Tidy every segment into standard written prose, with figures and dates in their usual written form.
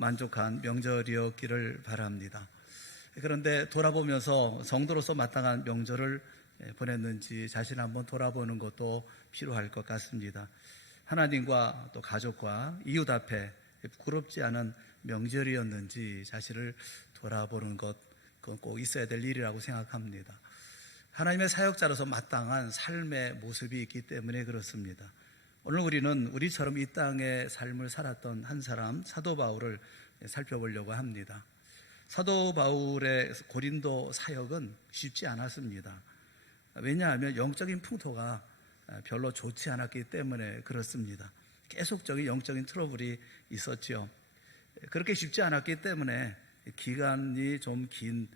만족한 명절이었기를 바랍니다. 그런데 돌아보면서 성도로서 마땅한 명절을 보냈는지 자신을 한번 돌아보는 것도 필요할 것 같습니다. 하나님과 또 가족과 이웃 앞에 부끄럽지 않은 명절이었는지 자신을 돌아보는 것, 그건 꼭 있어야 될 일이라고 생각합니다. 하나님의 사역자로서 마땅한 삶의 모습이 있기 때문에 그렇습니다. 오늘 우리는 우리처럼 이 땅의 삶을 살았던 한 사람, 사도 바울을 살펴보려고 합니다. 사도 바울의 고린도 사역은 쉽지 않았습니다. 왜냐하면 영적인 풍토가 별로 좋지 않았기 때문에 그렇습니다. 계속적인 영적인 트러블이 있었죠. 그렇게 쉽지 않았기 때문에 기간이 좀 긴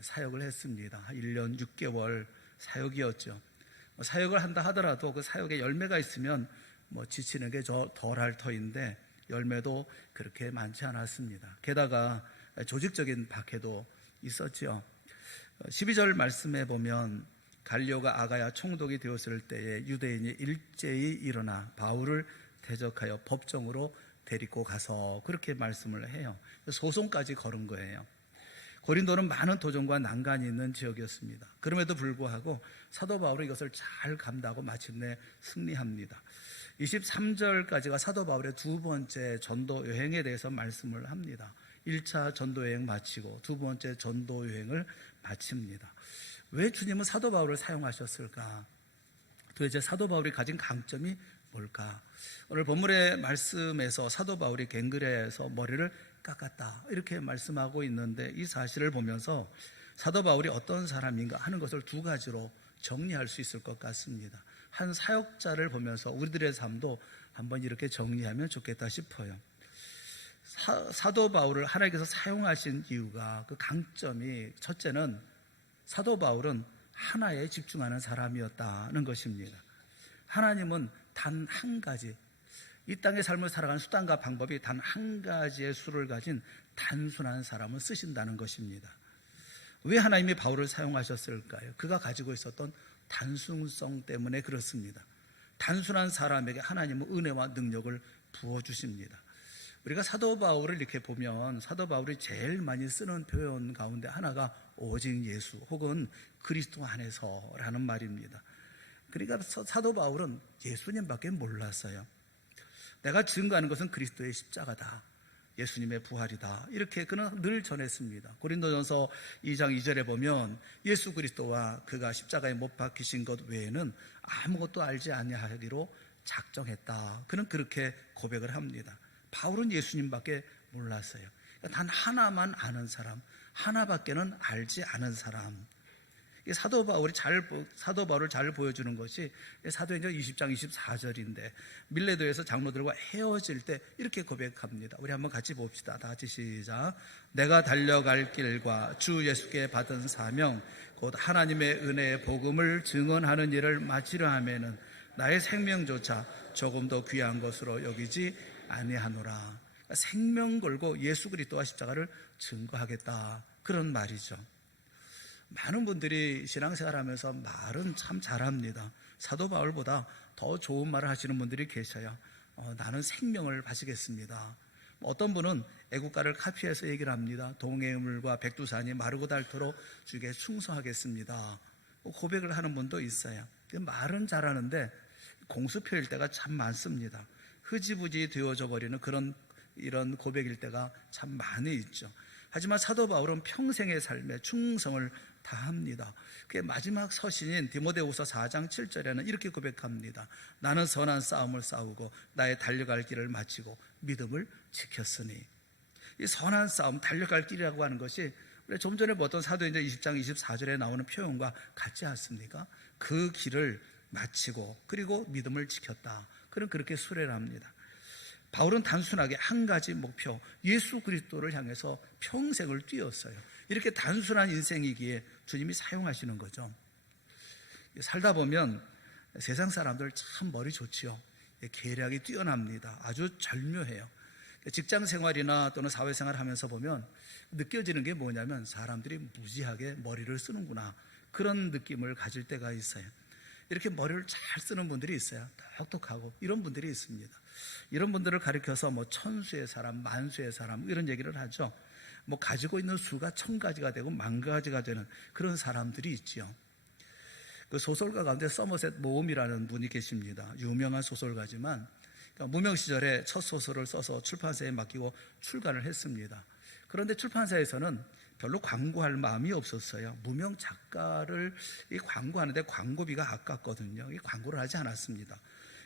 사역을 했습니다. 1년 6개월 사역이었죠. 사역을 한다 하더라도 그 사역에 열매가 있으면 지치는 게 덜할 터인데 열매도 그렇게 많지 않았습니다. 게다가 조직적인 박해도 있었죠. 12절 말씀에 보면 갈리오가 아가야 총독이 되었을 때에 유대인이 일제히 일어나 바울을 대적하여 법정으로 데리고 가서 그렇게 말씀을 해요. 소송까지 걸은 거예요. 고린도는 많은 도전과 난간이 있는 지역이었습니다. 그럼에도 불구하고 사도 바울은 이것을 잘 감당하고 마침내 승리합니다. 23절까지가 사도 바울의 두 번째 전도 여행에 대해서 말씀을 합니다. 1차 전도 여행 마치고 두 번째 전도 여행을 마칩니다. 왜 주님은 사도 바울을 사용하셨을까? 도대체 사도 바울이 가진 강점이 뭘까? 오늘 본문의 말씀에서 사도 바울이 갱그레에서 머리를 깎았다 이렇게 말씀하고 있는데 이 사실을 보면서 사도 바울이 어떤 사람인가 하는 것을 두 가지로 정리할 수 있을 것 같습니다. 한 사역자를 보면서 우리들의 삶도 한번 이렇게 정리하면 좋겠다 싶어요. 사도 바울을 하나님께서 사용하신 이유가 그 강점이 첫째는 사도 바울은 하나에 집중하는 사람이었다는 것입니다. 하나님은 단 한 가지, 이 땅의 삶을 살아가는 수단과 방법이 단 한 가지의 수를 가진 단순한 사람을 쓰신다는 것입니다. 왜 하나님이 바울을 사용하셨을까요? 그가 가지고 있었던 단순성 때문에 그렇습니다. 단순한 사람에게 하나님은 은혜와 능력을 부어주십니다. 우리가 사도 바울을 이렇게 보면 사도 바울이 제일 많이 쓰는 표현 가운데 하나가 오직 예수 혹은 그리스도 안에서라는 말입니다. 그러니까 사도 바울은 예수님밖에 몰랐어요. 내가 증거하는 것은 그리스도의 십자가다, 예수님의 부활이다, 이렇게 그는 늘 전했습니다. 고린도전서 2장 2절에 보면 예수 그리스도와 그가 십자가에 못 박히신 것 외에는 아무것도 알지 아니하기로 작정했다, 그는 그렇게 고백을 합니다. 바울은 예수님밖에 몰랐어요. 단 하나만 아는 사람, 하나밖에는 알지 않은 사람. 사도 바울을 잘 보여주는 것이 사도행전 20장 24절인데 밀레도에서 장로들과 헤어질 때 이렇게 고백합니다. 우리 한번 같이 봅시다. 다 같이 시작. 내가 달려갈 길과 주 예수께 받은 사명 곧 하나님의 은혜의 복음을 증언하는 일을 마치려 하면은 나의 생명조차 조금 더 귀한 것으로 여기지 아니하노라. 생명 걸고 예수 그리스도와 십자가를 증거하겠다, 그런 말이죠. 많은 분들이 신앙생활하면서 말은 참 잘합니다. 사도 바울보다 더 좋은 말을 하시는 분들이 계셔요. 나는 생명을 바치겠습니다. 어떤 분은 애국가를 카피해서 얘기를 합니다. 동해물과 백두산이 마르고 닳도록 주께 충성하겠습니다, 고백을 하는 분도 있어요. 말은 잘하는데 공수표일 때가 참 많습니다. 흐지부지 되어져 버리는 이런 고백일 때가 참 많이 있죠. 하지만 사도 바울은 평생의 삶에 충성을 다합니다. 그의 마지막 서신인 디모데후서 4장 7절에는 이렇게 고백합니다. 나는 선한 싸움을 싸우고 나의 달려갈 길을 마치고 믿음을 지켰으니. 이 선한 싸움, 달려갈 길이라고 하는 것이 우리 좀 전에 보던 사도행전 20장 24절에 나오는 표현과 같지 않습니까? 그 길을 마치고 그리고 믿음을 지켰다, 그는 그렇게 수레를 합니다. 바울은 단순하게 한 가지 목표, 예수 그리스도를 향해서 평생을 뛰었어요. 이렇게 단순한 인생이기에 주님이 사용하시는 거죠. 살다 보면 세상 사람들 참 머리 좋지요. 계략이 뛰어납니다. 아주 절묘해요. 직장 생활이나 또는 사회생활 하면서 보면 느껴지는 게 뭐냐면 사람들이 무지하게 머리를 쓰는구나, 그런 느낌을 가질 때가 있어요. 이렇게 머리를 잘 쓰는 분들이 있어요. 똑똑하고 이런 분들이 있습니다. 이런 분들을 가리켜서 뭐 천수의 사람, 만수의 사람 이런 얘기를 하죠. 뭐 가지고 있는 수가 1000가지가 되고 10,000가지가 되는 그런 사람들이 있지요. 그 소설가 가운데 서머셋 모음이라는 분이 계십니다. 유명한 소설가지만 그러니까 무명 시절에 첫 소설을 써서 출판사에 맡기고 출간을 했습니다. 그런데 출판사에서는 별로 광고할 마음이 없었어요. 무명 작가를 광고하는데 광고비가 아깝거든요. 광고를 하지 않았습니다.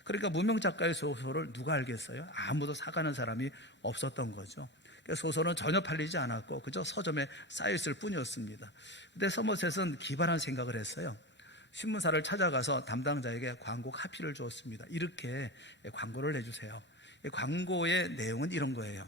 그러니까 무명 작가의 소설을 누가 알겠어요? 아무도 사가는 사람이 없었던 거죠. 그러니까 소설은 전혀 팔리지 않았고 그저 서점에 쌓여있을 뿐이었습니다. 근데 서머셋은 기발한 생각을 했어요. 신문사를 찾아가서 담당자에게 광고 카피를 주었습니다. 이렇게 광고를 내주세요. 광고의 내용은 이런 거예요.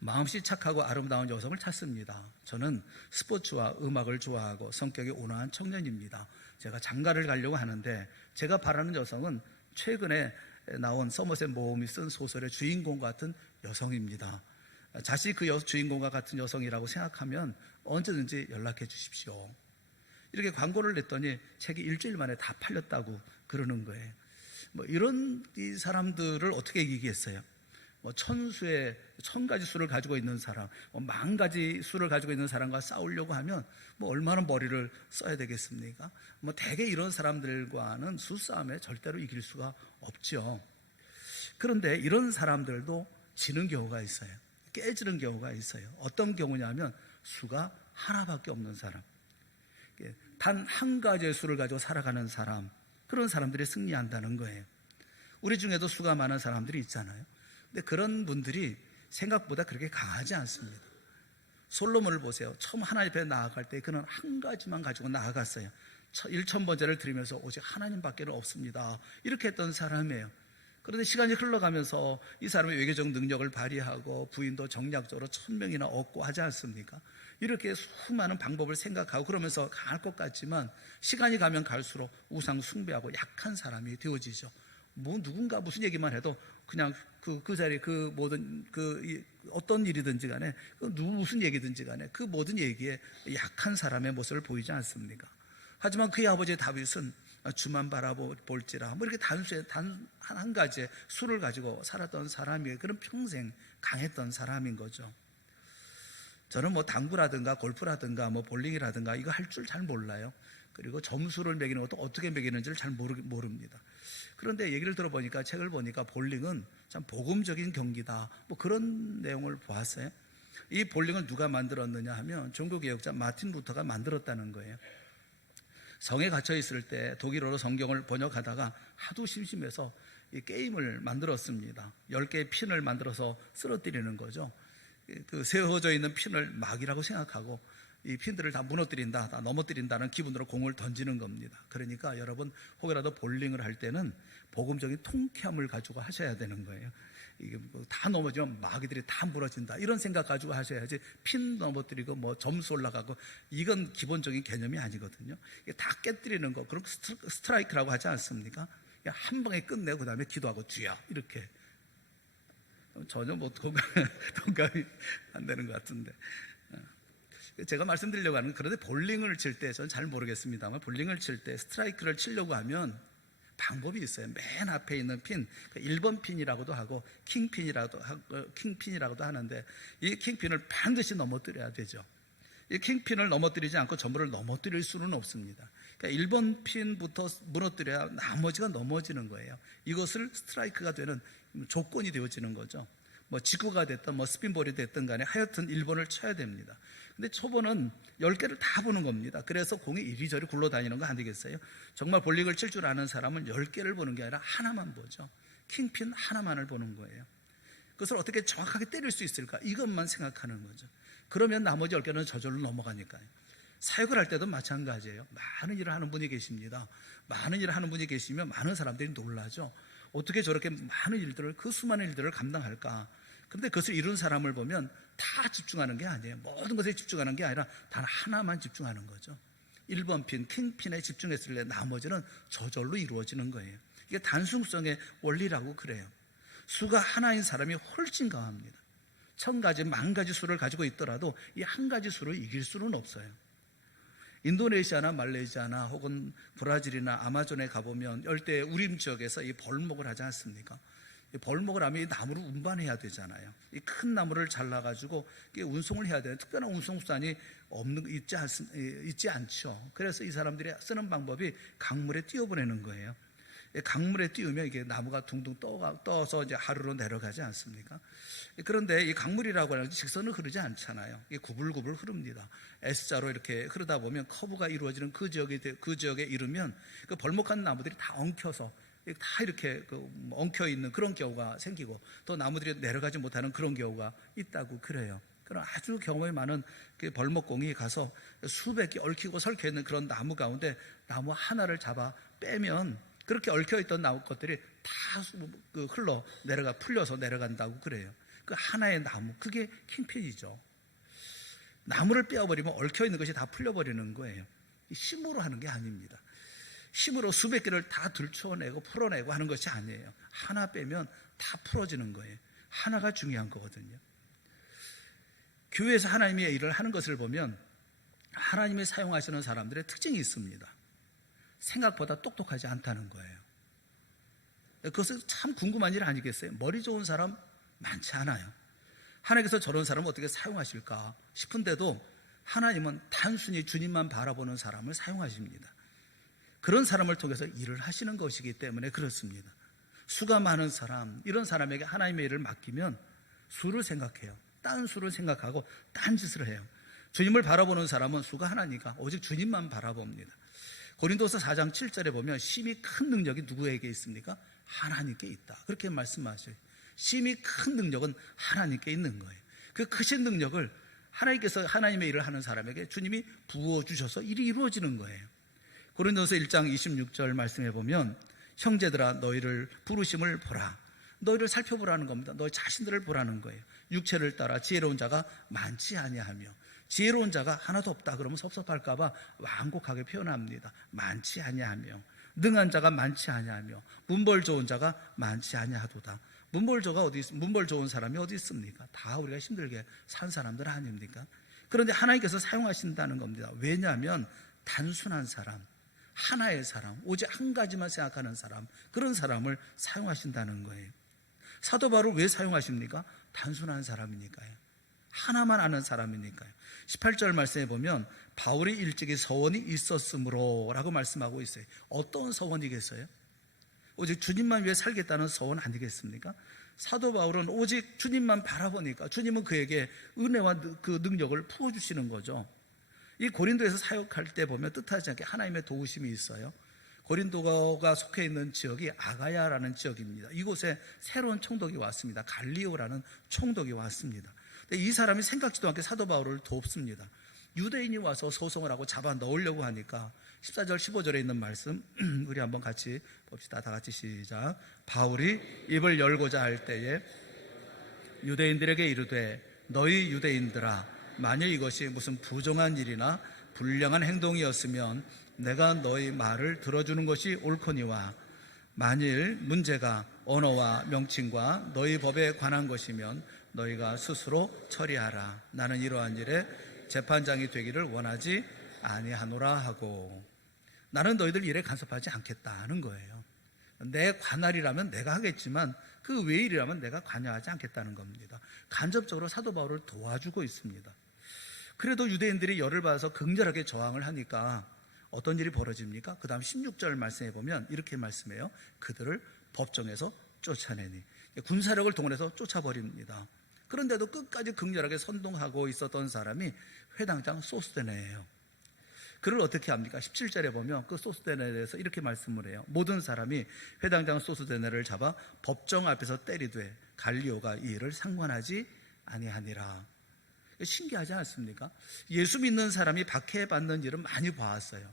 마음씨 착하고 아름다운 여성을 찾습니다. 저는 스포츠와 음악을 좋아하고 성격이 온화한 청년입니다. 제가 장가를 가려고 하는데 제가 바라는 여성은 최근에 나온 서머셋 모음이 쓴 소설의 주인공 같은 여성입니다. 자신이 그 주인공과 같은 여성이라고 생각하면 언제든지 연락해 주십시오. 이렇게 광고를 냈더니 책이 일주일 만에 다 팔렸다고 그러는 거예요. 뭐 이런 이 사람들을 어떻게 이기겠어요? 뭐 1000가지 수를 가지고 있는 사람, 10,000가지 수를 가지고 있는 사람과 싸우려고 하면 뭐 얼마나 머리를 써야 되겠습니까? 뭐 대개 이런 사람들과는 수싸움에 절대로 이길 수가 없죠. 그런데 이런 사람들도 지는 경우가 있어요. 깨지는 경우가 있어요. 어떤 경우냐면 수가 하나밖에 없는 사람, 단 한 가지의 수를 가지고 살아가는 사람, 그런 사람들이 승리한다는 거예요. 우리 중에도 수가 많은 사람들이 있잖아요. 근데 그런 분들이 생각보다 그렇게 강하지 않습니다. 솔로몬을 보세요. 처음 하나님 앞에 나아갈 때 그는 한 가지만 가지고 나아갔어요. 1000번제를 드리면서 오직 하나님밖에 없습니다. 이렇게 했던 사람이에요. 그런데 시간이 흘러가면서 이 사람이 외교적 능력을 발휘하고 부인도 정략적으로 1000명이나 얻고 하지 않습니까? 이렇게 수많은 방법을 생각하고 그러면서 강할 것 같지만 시간이 가면 갈수록 우상 숭배하고 약한 사람이 되어지죠. 뭐 누군가 무슨 얘기만 해도 그냥 그 자리 그 모든 어떤 일이든지 간에 무슨 얘기든지 간에 그 모든 얘기에 약한 사람의 모습을 보이지 않습니까? 하지만 그의 아버지 다윗은 주만 바라볼지라 뭐 이렇게 단 한 가지의 수를 가지고 살았던 사람이에요. 그런 평생 강했던 사람인 거죠. 저는 뭐 당구라든가 골프라든가 뭐 볼링이라든가 이거 할 줄 잘 몰라요. 그리고 점수를 매기는 것도 어떻게 매기는지를 잘 모릅니다. 그런데 얘기를 들어보니까 책을 보니까 볼링은 참 복음적인 경기다 뭐 그런 내용을 보았어요. 이 볼링을 누가 만들었느냐 하면 종교개혁자 마틴 루터가 만들었다는 거예요. 성에 갇혀 있을 때 독일어로 성경을 번역하다가 하도 심심해서 이 게임을 만들었습니다. 10개의 핀을 만들어서 쓰러뜨리는 거죠. 그 세워져 있는 핀을 막이라고 생각하고 이 핀들을 다 무너뜨린다, 다 넘어뜨린다는 기분으로 공을 던지는 겁니다. 그러니까 여러분 혹여라도 볼링을 할 때는 복음적인 통쾌함을 가지고 하셔야 되는 거예요. 이게 다 넘어지면 마귀들이 다 무너진다 이런 생각 가지고 하셔야지 핀 넘어뜨리고 뭐 점수 올라가고 이건 기본적인 개념이 아니거든요. 이게 다 깨뜨리는 거 그럼 스트라이크라고 하지 않습니까? 한 방에 끝내고 그다음에 기도하고 주여 이렇게 전혀 뭐 동감이 안 되는 것 같은데 제가 말씀드리려고 하는 건 그런데 볼링을 칠 때 저는 잘 모르겠습니다만 볼링을 칠 때 스트라이크를 치려고 하면 방법이 있어요. 맨 앞에 있는 핀, 1번 핀이라고도 하고 킹핀이라고도 하는데 이 킹핀을 반드시 넘어뜨려야 되죠. 이 킹핀을 넘어뜨리지 않고 전부를 넘어뜨릴 수는 없습니다. 그러니까 1번 핀부터 무너뜨려야 나머지가 넘어지는 거예요. 이것을 스트라이크가 되는 조건이 되어지는 거죠. 뭐 직구가 됐든 뭐 스핀볼이 됐든 간에 하여튼 1번을 쳐야 됩니다. 근데 초보는 10개를 다 보는 겁니다. 그래서 공이 이리저리 굴러다니는 거 안 되겠어요? 정말 볼링을 칠 줄 아는 사람은 10개를 보는 게 아니라 하나만 보죠. 킹핀 하나만을 보는 거예요. 그것을 어떻게 정확하게 때릴 수 있을까? 이것만 생각하는 거죠. 그러면 나머지 10개는 저절로 넘어가니까요. 사역을 할 때도 마찬가지예요. 많은 일을 하는 분이 계십니다. 많은 일을 하는 분이 계시면 많은 사람들이 놀라죠. 어떻게 저렇게 많은 일들을, 그 수많은 일들을 감당할까? 그런데 그것을 이룬 사람을 보면 다 집중하는 게 아니에요. 모든 것에 집중하는 게 아니라 단 하나만 집중하는 거죠. 1번 핀, 킹핀에 집중했을 때 나머지는 저절로 이루어지는 거예요. 이게 단순성의 원리라고 그래요. 수가 하나인 사람이 훨씬 강합니다. 1000가지, 10,000가지 수를 가지고 있더라도 이 한 가지 수를 이길 수는 없어요. 인도네시아나 말레이시아나 혹은 브라질이나 아마존에 가보면 열대 우림 지역에서 이 벌목을 하지 않습니까? 벌목을 하면 이 나무를 운반해야 되잖아요. 이 큰 나무를 잘라가지고 운송을 해야 되는 특별한 운송수단이 있지 않죠. 그래서 이 사람들이 쓰는 방법이 강물에 띄워보내는 거예요. 강물에 띄우면 이게 나무가 둥둥 떠서 이제 하루로 내려가지 않습니까? 그런데 이 강물이라고 하는 직선으로 흐르지 않잖아요. 이게 구불구불 흐릅니다. S자로 이렇게 흐르다 보면 커브가 이루어지는 그 지역에 이르면 그 벌목한 나무들이 다 엉켜서 다 이렇게 엉켜 있는 그런 경우가 생기고 또 나무들이 내려가지 못하는 그런 경우가 있다고 그래요. 그런 아주 경험이 많은 그 벌목공이 가서 수백 개 얽히고 설켜 있는 그런 나무 가운데 나무 하나를 잡아 빼면 그렇게 얽혀 있던 나무 것들이 다 흘러 풀려서 내려간다고 그래요. 그 하나의 나무, 그게 킹핀이죠. 나무를 빼어버리면 얽혀 있는 것이 다 풀려버리는 거예요. 힘으로 하는 게 아닙니다. 힘으로 수백 개를 다 들춰내고 풀어내고 하는 것이 아니에요. 하나 빼면 다 풀어지는 거예요. 하나가 중요한 거거든요. 교회에서 하나님의 일을 하는 것을 보면 하나님이 사용하시는 사람들의 특징이 있습니다. 생각보다 똑똑하지 않다는 거예요. 그것은 참 궁금한 일 아니겠어요? 머리 좋은 사람 많지 않아요. 하나님께서 저런 사람을 어떻게 사용하실까 싶은데도 하나님은 단순히 주님만 바라보는 사람을 사용하십니다. 그런 사람을 통해서 일을 하시는 것이기 때문에 그렇습니다. 수가 많은 사람, 이런 사람에게 하나님의 일을 맡기면 수를 생각해요. 딴 수를 생각하고 딴 짓을 해요. 주님을 바라보는 사람은 수가 하나니까 오직 주님만 바라봅니다. 고린도서 4장 7절에 보면 심히 큰 능력이 누구에게 있습니까? 하나님께 있다. 그렇게 말씀하셔요. 심히 큰 능력은 하나님께 있는 거예요. 그 크신 능력을 하나님께서 하나님의 일을 하는 사람에게 주님이 부어주셔서 일이 이루어지는 거예요. 고린도서 1장 26절 말씀해 보면 형제들아 너희를 부르심을 보라. 너희를 살펴보라는 겁니다. 너희 자신들을 보라는 거예요. 육체를 따라 지혜로운 자가 많지 아니하며 지혜로운 자가 하나도 없다 그러면 섭섭할까 봐 완곡하게 표현합니다. 많지 아니하며 능한 자가 많지 아니하며 문벌 좋은 자가 많지 아니하도다. 문벌 좋은 사람이 어디 있습니까? 다 우리가 힘들게 산 사람들 아닙니까? 그런데 하나님께서 사용하신다는 겁니다. 왜냐하면 단순한 사람, 하나의 사람, 오직 한 가지만 생각하는 사람, 그런 사람을 사용하신다는 거예요. 사도 바울을 왜 사용하십니까? 단순한 사람이니까요. 하나만 아는 사람이니까요. 18절 말씀에 보면 바울이 일찍이 서원이 있었으므로 라고 말씀하고 있어요. 어떤 서원이겠어요? 오직 주님만 위해 살겠다는 서원 아니겠습니까? 사도 바울은 오직 주님만 바라보니까 주님은 그에게 은혜와 그 능력을 부어주시는 거죠. 이 고린도에서 사역할 때 보면 뜻하지 않게 하나님의 도우심이 있어요. 고린도가 속해 있는 지역이 아가야라는 지역입니다. 이곳에 새로운 총독이 왔습니다. 갈리오라는 총독이 왔습니다. 이 사람이 생각지도 않게 사도 바울을 돕습니다. 유대인이 와서 소송을 하고 잡아 넣으려고 하니까 14절 15절에 있는 말씀 우리 한번 같이 봅시다. 다 같이 시작. 바울이 입을 열고자 할 때에 유대인들에게 이르되 너희 유대인들아 만일 이것이 무슨 부정한 일이나 불량한 행동이었으면 내가 너희 말을 들어주는 것이 옳거니와 만일 문제가 언어와 명칭과 너희 법에 관한 것이면 너희가 스스로 처리하라. 나는 이러한 일에 재판장이 되기를 원하지 아니하노라 하고 나는 너희들 일에 간섭하지 않겠다는 거예요. 내 관할이라면 내가 하겠지만 그 외 일이라면 내가 관여하지 않겠다는 겁니다. 간접적으로 사도 바울을 도와주고 있습니다. 그래도 유대인들이 열을 받아서 긍절하게 저항을 하니까 어떤 일이 벌어집니까? 그 다음 16절 말씀해 보면 이렇게 말씀해요. 그들을 법정에서 쫓아내니 군사력을 동원해서 쫓아버립니다. 그런데도 끝까지 긍절하게 선동하고 있었던 사람이 회당장 소스데네예요. 그를 어떻게 합니까? 17절에 보면 그 소스데네에 대해서 이렇게 말씀을 해요. 모든 사람이 회당장 소스데네를 잡아 법정 앞에서 때리되 갈리오가 이 일을 상관하지 아니하니라. 신기하지 않습니까? 예수 믿는 사람이 박해받는 일은 많이 봐왔어요.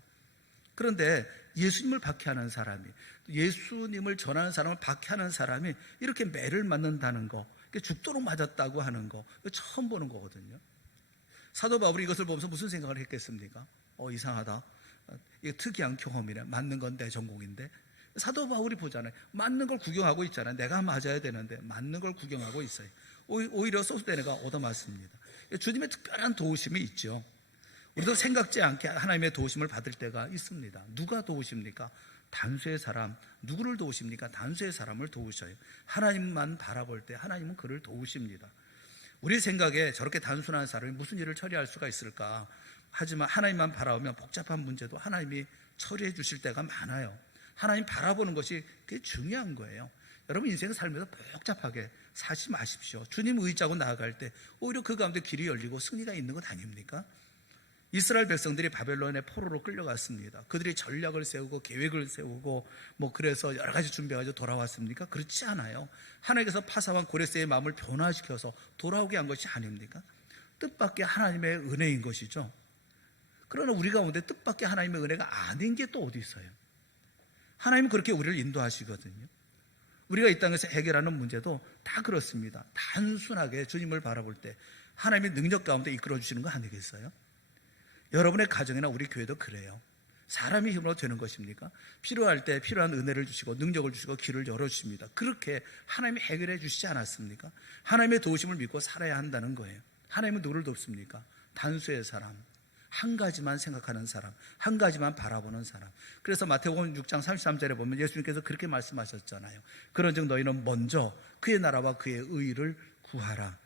그런데 예수님을 박해하는 사람이, 예수님을 전하는 사람을 박해하는 사람이 이렇게 매를 맞는다는 거, 죽도록 맞았다고 하는 거, 처음 보는 거거든요. 사도 바울이 이것을 보면서 무슨 생각을 했겠습니까? 이상하다. 이게 특이한 경험이네. 맞는 건 내 전공인데. 사도 바울이 보잖아요. 맞는 걸 구경하고 있잖아요. 내가 맞아야 되는데 맞는 걸 구경하고 있어요. 오히려 소스데네가 얻어맞습니다. 주님의 특별한 도우심이 있죠. 우리도 생각지 않게 하나님의 도우심을 받을 때가 있습니다. 누가 도우십니까? 단수의 사람, 누구를 도우십니까? 단수의 사람을 도우셔요. 하나님만 바라볼 때 하나님은 그를 도우십니다. 우리 생각에 저렇게 단순한 사람이 무슨 일을 처리할 수가 있을까? 하지만 하나님만 바라보면 복잡한 문제도 하나님이 처리해 주실 때가 많아요. 하나님 바라보는 것이 그게 중요한 거예요. 여러분 인생 살면서 복잡하게 사지 마십시오. 주님 의지하고 나아갈 때 오히려 그 가운데 길이 열리고 승리가 있는 것 아닙니까? 이스라엘 백성들이 바벨론의 포로로 끌려갔습니다. 그들이 전략을 세우고 계획을 세우고 그래서 여러 가지 준비해가지고 돌아왔습니까? 그렇지 않아요. 하나님께서 파사왕 고레스의 마음을 변화시켜서 돌아오게 한 것이 아닙니까? 뜻밖의 하나님의 은혜인 것이죠. 그러나 우리 가운데 뜻밖의 하나님의 은혜가 아닌 게 또 어디 있어요? 하나님은 그렇게 우리를 인도하시거든요. 우리가 이 땅에서 해결하는 문제도 다 그렇습니다. 단순하게 주님을 바라볼 때 하나님의 능력 가운데 이끌어 주시는 거 아니겠어요? 여러분의 가정이나 우리 교회도 그래요. 사람이 힘으로 되는 것입니까? 필요할 때 필요한 은혜를 주시고 능력을 주시고 길을 열어주십니다. 그렇게 하나님이 해결해 주시지 않았습니까? 하나님의 도우심을 믿고 살아야 한다는 거예요. 하나님은 누구를 돕습니까? 단수의 사람, 한 가지만 생각하는 사람, 한 가지만 바라보는 사람. 그래서 마태복음 6장 33절에 보면 예수님께서 그렇게 말씀하셨잖아요. 그런즉 너희는 먼저 그의 나라와 그의 의를 구하라.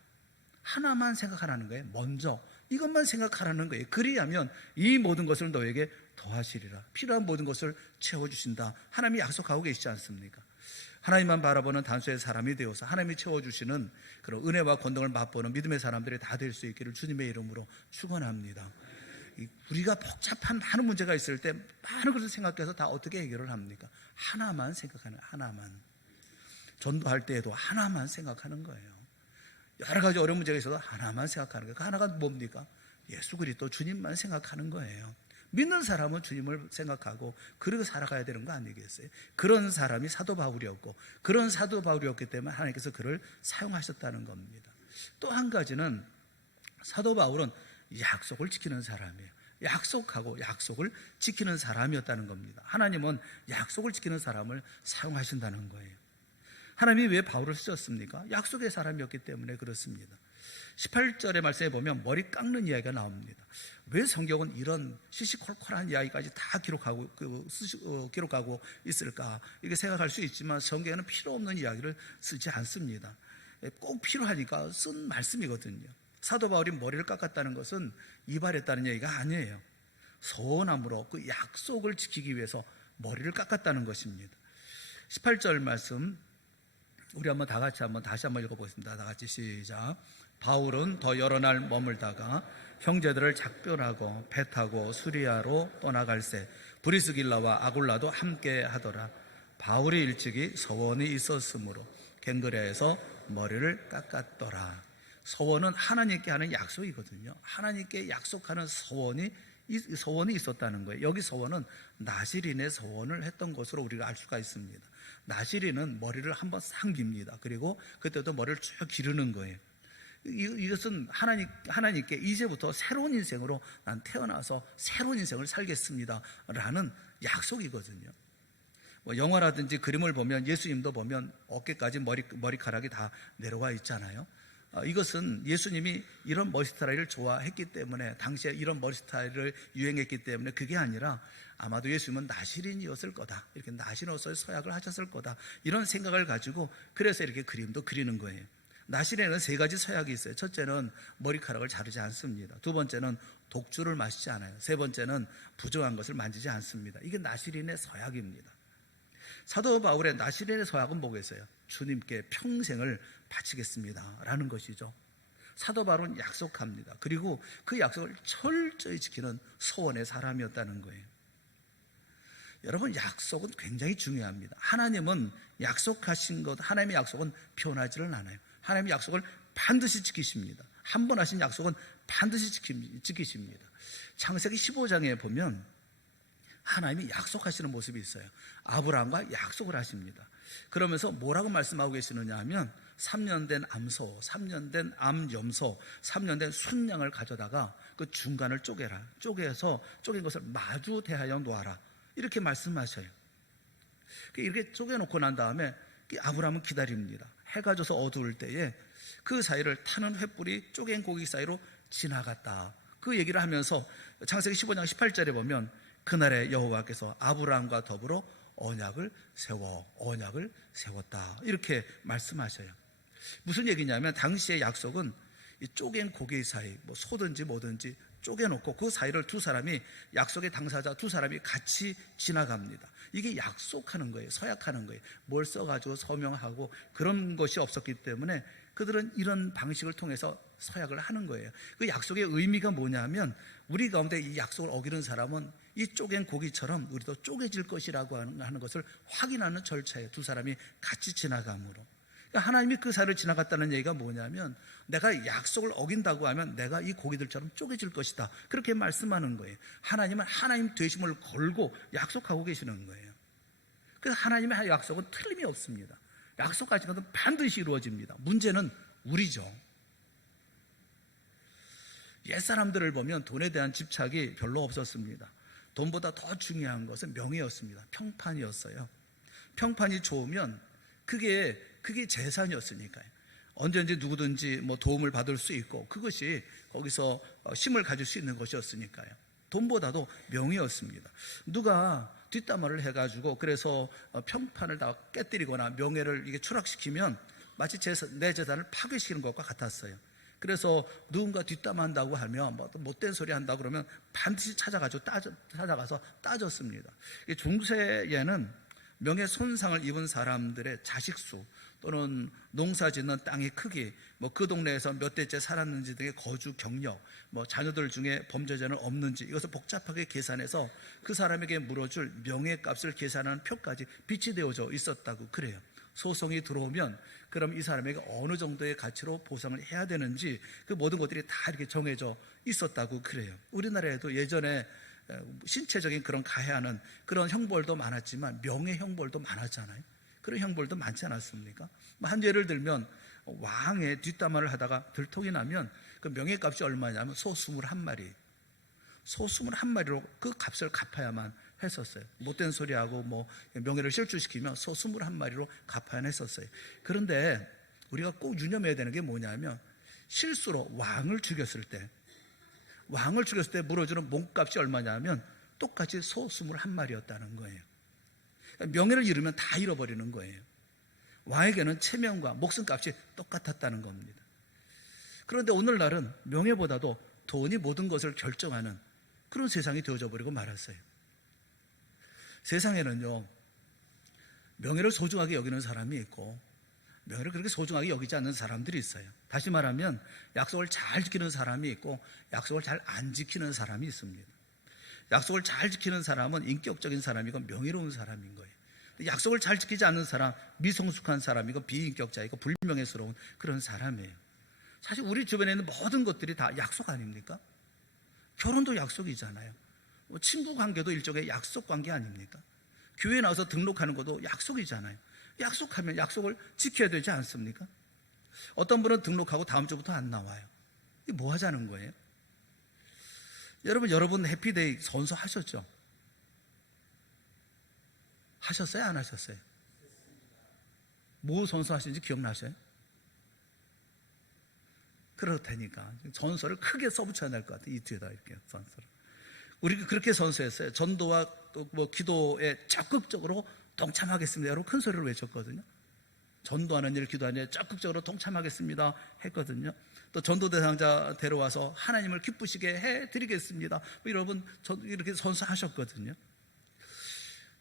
하나만 생각하라는 거예요. 먼저 이것만 생각하라는 거예요. 그리하면 이 모든 것을 너에게 더하시리라. 필요한 모든 것을 채워주신다. 하나님이 약속하고 계시지 않습니까? 하나님만 바라보는 단수의 사람이 되어서 하나님이 채워주시는 그런 은혜와 권능을 맛보는 믿음의 사람들이 다 될 수 있기를 주님의 이름으로 축원합니다. 우리가 복잡한 많은 문제가 있을 때 많은 것을 생각해서 다 어떻게 해결을 합니까? 하나만 생각하는, 하나만. 전도할 때에도 하나만 생각하는 거예요. 여러 가지 어려운 문제가 있어도 하나만 생각하는 거예요. 그 하나가 뭡니까? 예수 그리스도 주님만 생각하는 거예요. 믿는 사람은 주님을 생각하고 그렇게 살아가야 되는 거 아니겠어요? 그런 사람이 사도 바울이었고 그런 사도 바울이었기 때문에 하나님께서 그를 사용하셨다는 겁니다. 또 한 가지는 사도 바울은 약속을 지키는 사람이에요. 약속하고 약속을 지키는 사람이었다는 겁니다. 하나님은 약속을 지키는 사람을 사용하신다는 거예요. 하나님이 왜 바울을 쓰셨습니까? 약속의 사람이었기 때문에 그렇습니다. 18절의 말씀에 보면 머리 깎는 이야기가 나옵니다. 왜 성경은 이런 시시콜콜한 이야기까지 다 기록하고 있을까? 이렇게 생각할 수 있지만 성경에는 필요 없는 이야기를 쓰지 않습니다. 꼭 필요하니까 쓴 말씀이거든요. 사도 바울이 머리를 깎았다는 것은 이발했다는 얘기가 아니에요. 서원함으로 그 약속을 지키기 위해서 머리를 깎았다는 것입니다. 18절 말씀 우리 다시 한번 읽어보겠습니다. 다 같이 시작. 바울은 더 여러 날 머물다가 형제들을 작별하고 배 타고 수리아로 떠나갈새 브리스길라와 아굴라도 함께 하더라. 바울이 일찍이 서원이 있었으므로 갱그레아에서 머리를 깎았더라. 서원은 하나님께 하는 약속이거든요. 하나님께 약속하는 서원이 있었다는 거예요. 여기 서원은 나시린의 서원을 했던 것으로 우리가 알 수가 있습니다. 나시린은 머리를 한번 싹 깁니다. 그리고 그때도 머리를 쭉 기르는 거예요. 이것은 하나님께 이제부터 새로운 인생으로 난 태어나서 새로운 인생을 살겠습니다 라는 약속이거든요. 영화라든지 그림을 보면 예수님도 보면 어깨까지 머리카락이 다 내려와 있잖아요. 이것은 예수님이 이런 머리 스타일을 좋아했기 때문에 당시에 이런 머리 스타일을 유행했기 때문에 그게 아니라 아마도 예수님은 나시린이었을 거다. 이렇게 나시로서 서약을 하셨을 거다. 이런 생각을 가지고 그래서 이렇게 그림도 그리는 거예요. 나시린에는 세 가지 서약이 있어요. 첫째는 머리카락을 자르지 않습니다. 두 번째는 독주를 마시지 않아요. 세 번째는 부정한 것을 만지지 않습니다. 이게 나시린의 서약입니다. 사도 바울의 나시린의 서약은 뭐겠어요? 주님께 평생을 바치겠습니다 라는 것이죠. 사도 바울은 약속합니다. 그리고 그 약속을 철저히 지키는 서원의 사람이었다는 거예요. 여러분, 약속은 굉장히 중요합니다. 하나님은 약속하신 것, 하나님의 약속은 변하지를 않아요. 하나님의 약속을 반드시 지키십니다. 한 번 하신 약속은 반드시 지키십니다. 창세기 15장에 보면 하나님이 약속하시는 모습이 있어요. 아브라함과 약속을 하십니다. 그러면서 뭐라고 말씀하고 계시느냐 하면 3년 된 암소, 3년 된 암염소, 3년 된 순양을 가져다가 그 중간을 쪼개서 쪼갠 것을 마주 대하여 놓아라. 이렇게 말씀하셔요. 이렇게 쪼개놓고 난 다음에 아브라함은 기다립니다. 해가 져서 어두울 때에 그 사이를 타는 횃불이 쪼갠 고기 사이로 지나갔다. 그 얘기를 하면서 창세기 15장 18절에 보면 그날에 여호와께서 아브라함과 더불어 언약을 세웠다. 이렇게 말씀하셔요. 무슨 얘기냐면 당시의 약속은 이 쪼갠 고개 사이, 뭐 소든지 뭐든지 쪼개놓고 그 사이를 두 사람이, 약속의 당사자 두 사람이 같이 지나갑니다. 이게 약속하는 거예요. 서약하는 거예요. 뭘 써가지고 서명하고 그런 것이 없었기 때문에 그들은 이런 방식을 통해서 서약을 하는 거예요. 그 약속의 의미가 뭐냐면 우리 가운데 이 약속을 어기는 사람은 이 쪼갠 고기처럼 우리도 쪼개질 것이라고 하는 것을 확인하는 절차예요. 두 사람이 같이 지나감으로. 그러니까 하나님이 그 사이를 지나갔다는 얘기가 뭐냐면 내가 약속을 어긴다고 하면 내가 이 고기들처럼 쪼개질 것이다. 그렇게 말씀하는 거예요. 하나님은 하나님 되심을 걸고 약속하고 계시는 거예요. 그래서 하나님의 약속은 틀림이 없습니다. 약속하신 것은 반드시 이루어집니다. 문제는 우리죠. 옛사람들을 보면 돈에 대한 집착이 별로 없었습니다. 돈보다 더 중요한 것은 명예였습니다. 평판이었어요. 평판이 좋으면 그게 재산이었으니까요. 언제든지 누구든지 뭐 도움을 받을 수 있고 그것이 거기서 힘을 가질 수 있는 것이었으니까요. 돈보다도 명예였습니다. 누가 뒷담화를 해가지고 그래서 평판을 다 깨뜨리거나 명예를 이게 추락시키면 마치 내 재산을 파괴시키는 것과 같았어요. 그래서 누군가 뒷담화한다고 하면 뭐 못된 소리 한다고 그러면 반드시 찾아가서 따졌습니다. 중세에는 명예 손상을 입은 사람들의 자식수 또는 농사 짓는 땅의 크기, 뭐 그 동네에서 몇 대째 살았는지 등의 거주 경력, 뭐 자녀들 중에 범죄자는 없는지 이것을 복잡하게 계산해서 그 사람에게 물어줄 명예값을 계산하는 표까지 빛이 되어져 있었다고 그래요. 소송이 들어오면 그럼 이 사람에게 어느 정도의 가치로 보상을 해야 되는지 그 모든 것들이 다 이렇게 정해져 있었다고 그래요. 우리나라에도 예전에 신체적인 그런 가해하는 그런 형벌도 많았지만 명예 형벌도 많았잖아요. 그런 형벌도 많지 않았습니까? 한 예를 들면 왕의 뒷담화를 하다가 들통이 나면 그 명예값이 얼마냐면 소 21마리, 소 21마리로 그 값을 갚아야만 했었어요. 못된 소리하고 뭐 명예를 실추시키면 소 21마리로 갚아야 했었어요. 그런데 우리가 꼭 유념해야 되는 게 뭐냐면 실수로 왕을 죽였을 때 물어주는 몸값이 얼마냐면 똑같이 소 21마리였다는 거예요. 명예를 잃으면 다 잃어버리는 거예요. 왕에게는 체면과 목숨값이 똑같았다는 겁니다. 그런데 오늘날은 명예보다도 돈이 모든 것을 결정하는 그런 세상이 되어져 버리고 말았어요. 세상에는요, 명예를 소중하게 여기는 사람이 있고 명예를 그렇게 소중하게 여기지 않는 사람들이 있어요. 다시 말하면 약속을 잘 지키는 사람이 있고 약속을 잘 안 지키는 사람이 있습니다. 약속을 잘 지키는 사람은 인격적인 사람이고 명예로운 사람인 거예요. 약속을 잘 지키지 않는 사람, 미성숙한 사람이고 비인격자이고 불명예스러운 그런 사람이에요. 사실 우리 주변에 있는 모든 것들이 다 약속 아닙니까? 결혼도 약속이잖아요. 친구 관계도 일종의 약속 관계 아닙니까? 교회에 나와서 등록하는 것도 약속이잖아요. 약속하면 약속을 지켜야 되지 않습니까? 어떤 분은 등록하고 다음 주부터 안 나와요. 이게 뭐 하자는 거예요? 여러분 해피데이 선서하셨죠? 하셨어요? 안 하셨어요? 뭐 선서하시는지 기억나셔요? 그렇다니까 선서를 크게 써붙여야 될 것 같아요. 이 뒤에다 이렇게 선서를. 우리가 그렇게 선서했어요. 전도와 뭐 기도에 적극적으로 동참하겠습니다. 여러분 큰 소리로 외쳤거든요. 전도하는 일, 기도하는 일 적극적으로 동참하겠습니다 했거든요. 또 전도 대상자 데려와서 하나님을 기쁘시게 해드리겠습니다. 여러분 이렇게 선서하셨거든요.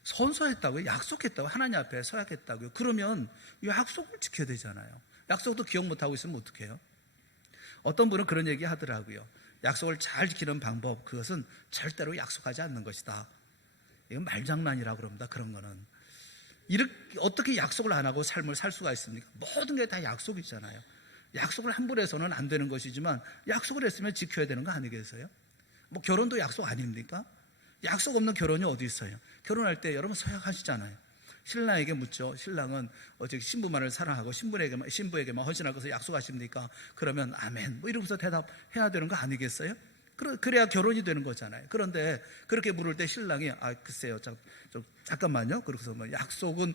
선서했다고요? 약속했다고? 하나님 앞에 서약했다고요? 그러면 약속을 지켜야 되잖아요. 약속도 기억 못하고 있으면 어떡해요? 어떤 분은 그런 얘기 하더라고요. 약속을 잘 지키는 방법, 그것은 절대로 약속하지 않는 것이다. 이건 말장난이라고 그럽니다. 그런 거는 이렇게 어떻게 약속을 안 하고 삶을 살 수가 있습니까? 모든 게 다 약속이잖아요. 약속을 함부로 해서는 안 되는 것이지만 약속을 했으면 지켜야 되는 거 아니겠어요? 뭐 결혼도 약속 아닙니까? 약속 없는 결혼이 어디 있어요? 결혼할 때 여러분 서약하시잖아요. 신랑에게 묻죠. 신랑은 어제 신부만을 사랑하고 신부에게만 헌신할 것을 약속하십니까? 그러면 아멘 뭐 이러면서 대답해야 되는 거 아니겠어요? 그래야 결혼이 되는 거잖아요. 그런데 그렇게 물을 때 신랑이 글쎄요, 잠깐만요. 그래서 뭐 약속은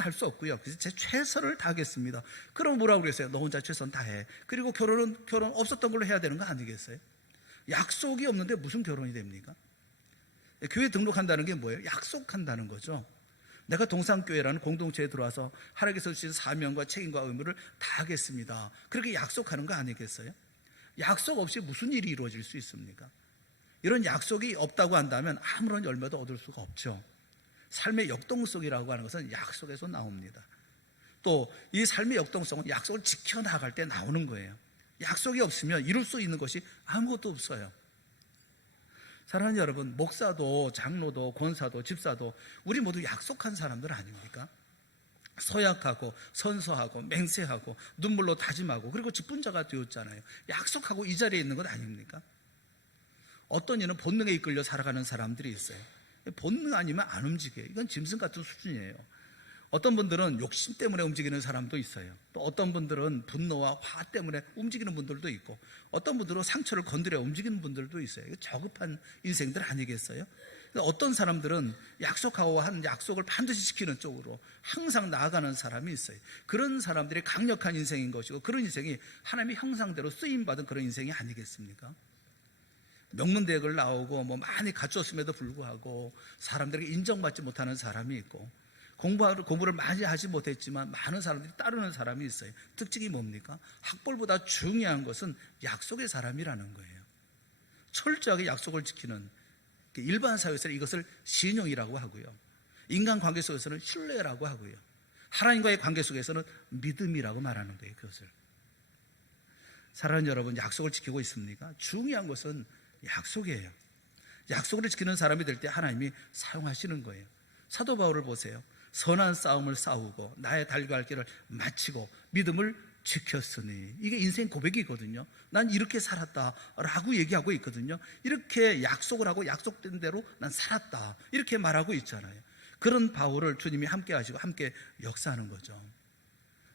할 수 없고요. 그래서 제 최선을 다하겠습니다. 그럼 뭐라고 그랬어요? 너 혼자 최선 다해. 그리고 결혼 없었던 걸로 해야 되는 거 아니겠어요? 약속이 없는데 무슨 결혼이 됩니까? 교회 등록한다는 게 뭐예요? 약속한다는 거죠. 내가 동산교회라는 공동체에 들어와서 하나님께서 주신 사명과 책임과 의무를 다하겠습니다. 그렇게 약속하는 거 아니겠어요? 약속 없이 무슨 일이 이루어질 수 있습니까? 이런 약속이 없다고 한다면 아무런 열매도 얻을 수가 없죠. 삶의 역동성이라고 하는 것은 약속에서 나옵니다. 또 이 삶의 역동성은 약속을 지켜나갈 때 나오는 거예요. 약속이 없으면 이룰 수 있는 것이 아무것도 없어요. 사랑하는 여러분, 목사도 장로도 권사도 집사도 우리 모두 약속한 사람들 아닙니까? 서약하고 선서하고 맹세하고 눈물로 다짐하고 그리고 직분자가 되었잖아요. 약속하고 이 자리에 있는 것 아닙니까? 어떤 이는 본능에 이끌려 살아가는 사람들이 있어요. 본능 아니면 안 움직여요. 이건 짐승 같은 수준이에요. 어떤 분들은 욕심 때문에 움직이는 사람도 있어요. 또 어떤 분들은 분노와 화 때문에 움직이는 분들도 있고, 어떤 분들은 상처를 건드려 움직이는 분들도 있어요. 이거 저급한 인생들 아니겠어요? 어떤 사람들은 약속하고 한 약속을 반드시 지키는 쪽으로 항상 나아가는 사람이 있어요. 그런 사람들이 강력한 인생인 것이고, 그런 인생이 하나님의 형상대로 쓰임받은 그런 인생이 아니겠습니까? 명문대학을 나오고 많이 갖췄음에도 불구하고 사람들에게 인정받지 못하는 사람이 있고, 공부를 많이 하지 못했지만 많은 사람들이 따르는 사람이 있어요. 특징이 뭡니까? 학벌보다 중요한 것은 약속의 사람이라는 거예요. 철저하게 약속을 지키는, 일반 사회에서는 이것을 신용이라고 하고요, 인간관계 속에서는 신뢰라고 하고요, 하나님과의 관계 속에서는 믿음이라고 말하는 거예요. 그것을. 사랑하는 여러분, 약속을 지키고 있습니까? 중요한 것은 약속이에요. 약속을 지키는 사람이 될 때 하나님이 사용하시는 거예요. 사도 바울을 보세요. 선한 싸움을 싸우고 나의 달려갈 길을 마치고 믿음을 지켰으니, 이게 인생 고백이거든요. 난 이렇게 살았다라고 얘기하고 있거든요. 이렇게 약속을 하고 약속된 대로 난 살았다, 이렇게 말하고 있잖아요. 그런 바울을 주님이 함께 하시고 함께 역사하는 거죠.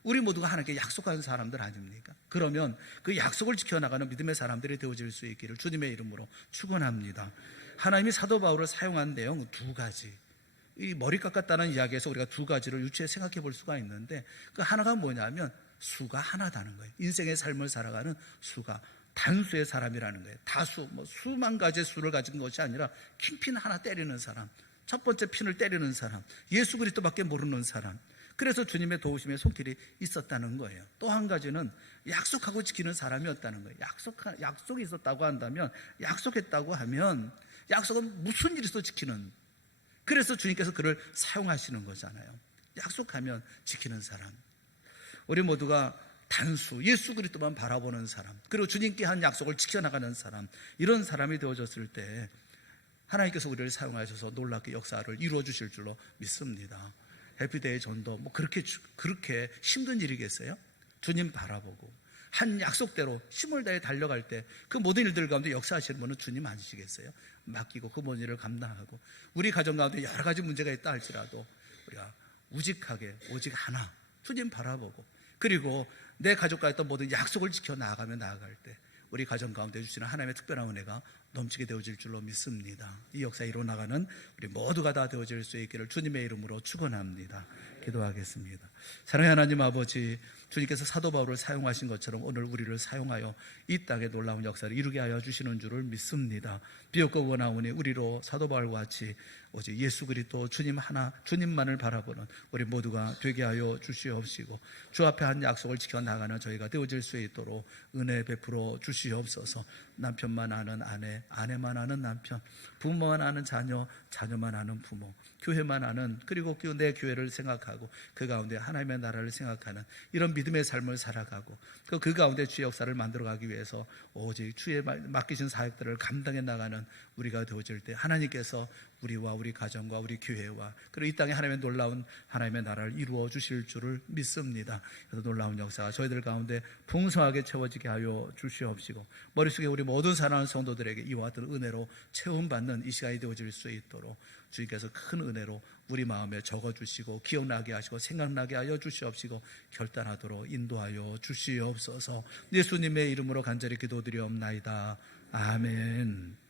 우리 모두가 하나님께 약속한 사람들 아닙니까? 그러면 그 약속을 지켜나가는 믿음의 사람들이 되어질 수 있기를 주님의 이름으로 축원합니다. 하나님이 사도 바울을 사용한 내용 두 가지, 이 머리 깎았다는 이야기에서 우리가 두 가지를 유추해 생각해 볼 수가 있는데, 그 하나가 뭐냐면 수가 하나다는 거예요. 인생의 삶을 살아가는 수가 단수의 사람이라는 거예요. 다수, 수만 가지의 수를 가진 것이 아니라 킹핀 하나 때리는 사람, 첫 번째 핀을 때리는 사람, 예수 그리스도밖에 모르는 사람. 그래서 주님의 도우심의 손길이 있었다는 거예요. 또 한 가지는 약속하고 지키는 사람이었다는 거예요. 약속이 있었다고 한다면, 약속했다고 하면 약속은 무슨 일이 있어 지키는, 그래서 주님께서 그를 사용하시는 거잖아요. 약속하면 지키는 사람. 우리 모두가 단수, 예수 그리스도만 바라보는 사람, 그리고 주님께 한 약속을 지켜나가는 사람, 이런 사람이 되어졌을 때 하나님께서 우리를 사용하셔서 놀랍게 역사를 이루어 주실 줄로 믿습니다. 해피데이 전도 그렇게 힘든 일이겠어요? 주님 바라보고 한 약속대로 힘을 다해 달려갈 때 그 모든 일들 가운데 역사하시는 분은 주님 아니시겠어요? 맡기고 그 모든 일을 감당하고, 우리 가정 가운데 여러 가지 문제가 있다 할지라도 우리가 우직하게 오직 하나 주님 바라보고, 그리고 내 가족과 했던 모든 약속을 지켜 나아가며 나아갈 때 우리 가정 가운데 주시는 하나님의 특별한 은혜가 넘치게 되어질 줄로 믿습니다. 이 역사에 이루어나가는 우리 모두가 다 되어질 수 있기를 주님의 이름으로 축원합니다. 기도하겠습니다. 사랑의 하나님 아버지, 주님께서 사도 바울을 사용하신 것처럼 오늘 우리를 사용하여 이 땅에 놀라운 역사를 이루게 하여 주시는 줄을 믿습니다. 비옵고 원하오니 우리로 사도 바울과 같이 오직 예수 그리스도 주님 하나, 주님만을 바라보는 우리 모두가 되게 하여 주시옵시고, 주 앞에 한 약속을 지켜나가는 저희가 되어질 수 있도록 은혜 베풀어 주시옵소서. 남편만 아는 아내, 아내만 아는 남편, 부모만 아는 자녀, 자녀만 아는 부모, 교회만 아는, 그리고 내 교회를 생각하고 그 가운데 하나님의 나라를 생각하는 이런 믿음의 삶을 살아가고, 그 가운데 주의 역사를 만들어가기 위해서 오직 주의 맡기신 사역들을 감당해 나가는 우리가 되어질 때 하나님께서 우리와 우리 가정과 우리 교회와 그리고 이 땅에 하나님의 놀라운 하나님의 나라를 이루어 주실 줄을 믿습니다. 그래서 놀라운 역사가 저희들 가운데 풍성하게 채워지게 하여 주시옵시고, 머릿속에 우리 모든 사랑하는 성도들에게 이와 같은 은혜로 체험받는 이 시간이 되어질 수 있도록 주님께서 큰 은혜로 우리 마음에 적어주시고 기억나게 하시고 생각나게 하여 주시옵시고 결단하도록 인도하여 주시옵소서. 예수님의 이름으로 간절히 기도드리옵나이다. 아멘.